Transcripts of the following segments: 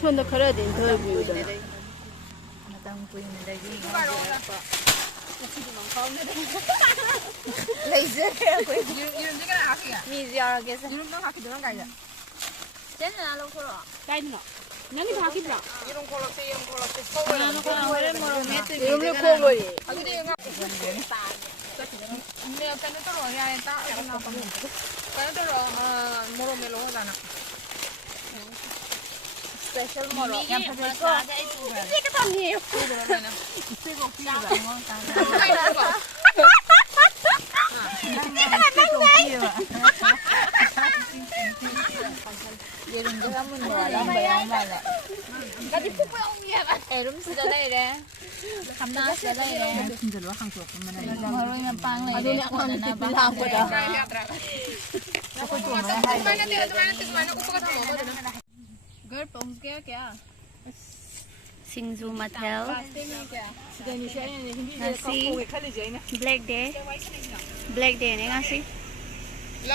손도 걸어야 돼. 더 보이잖아. Matam queen là gì? lấy dễ quên 이런 지가 하기야. 미지어라 계속 이런 거 하기 되는 거 아니야? 쟤는 안 오고 까이는 거. nangi 다 기브라. 이런 걸로 세 이런 걸로 세. 뭐래 뭐래 매트 이름을 콜로이. 아 근데 이거 내가 빼는 대로 해야 다 빼는 대로 모로 멜로 하잖아. 스페셜 뭐로 Em phải thấy có cái phụ rồi. cái thằng nhiều 그러면은 Cái cục kia là ngon ta. 이런 거 하면 뭐야 람바야 말래 나도 뽀뽀야 언니야. 에름 쓰다 이래 감나 쓰다 이래 Xin chào hàng chuột mình này. mà rồi làm pang này 아니 아니 빌랑 거다. 그만해 내가 그만해 오빠가 다 먹어야 되나? Girl pong kaya. Singju Matel, Sudah ni saya ni hindi nasi, black day ni nasi. 러.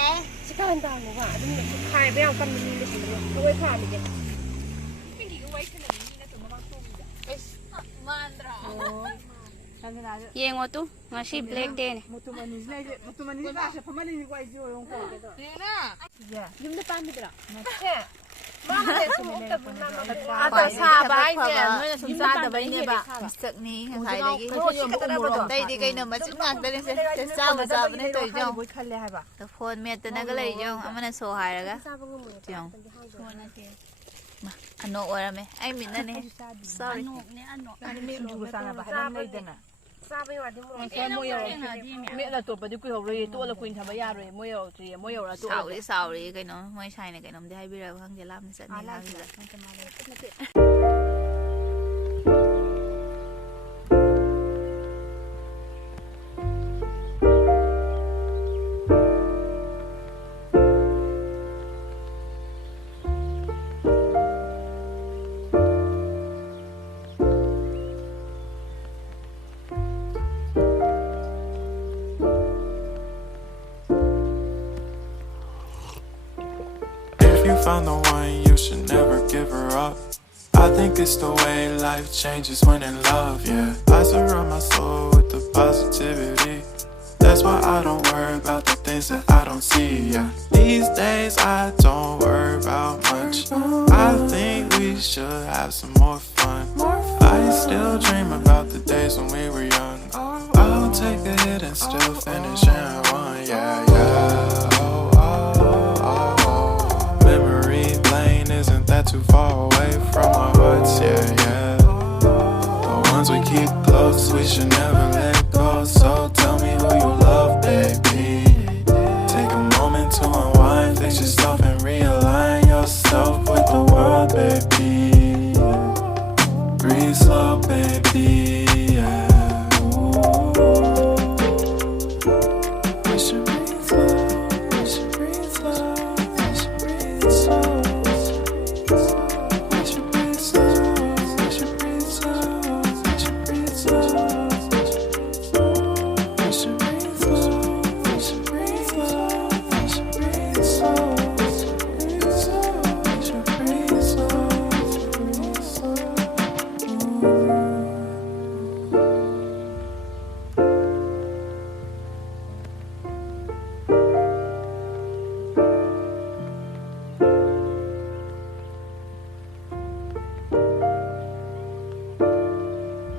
시간 다 먹어. 아니 khai 배양 깜는 데 싶어. 그거 파 이게. Yang tu nasi black day ni. mutumanis ba siya pamalini ko ay yung ko. 얘나. Yung napamidra. 아까 사바 이제 너네 좀 싸다 버리네 봐 미스터니 hay đấy cái đây thì cái nào mà chữ ngang đây sẽ sao mà sao bên đây rồi tập phone mẹ tên cái này rồi anh mình số hay rồi cái chồng mà anh nộ rồi mẹ anh mình đây này sorry mẹ là tụt vào đi quy học rồi tụt là quy thằng bây giờ rồi mới là tụt sao đi cái nó mới xài này cái nó hay bây giờ không thể làm sẽ này làm gì Found the one, you should never give her up. I think it's the way life changes when in love, yeah. I surround my soul with the positivity. That's why I don't worry about the things that I don't see, yeah. These days I don't worry about much. I think we should have some more fun. I still dream about the days when we were young. I'll take a hit and still finish in one, yeah.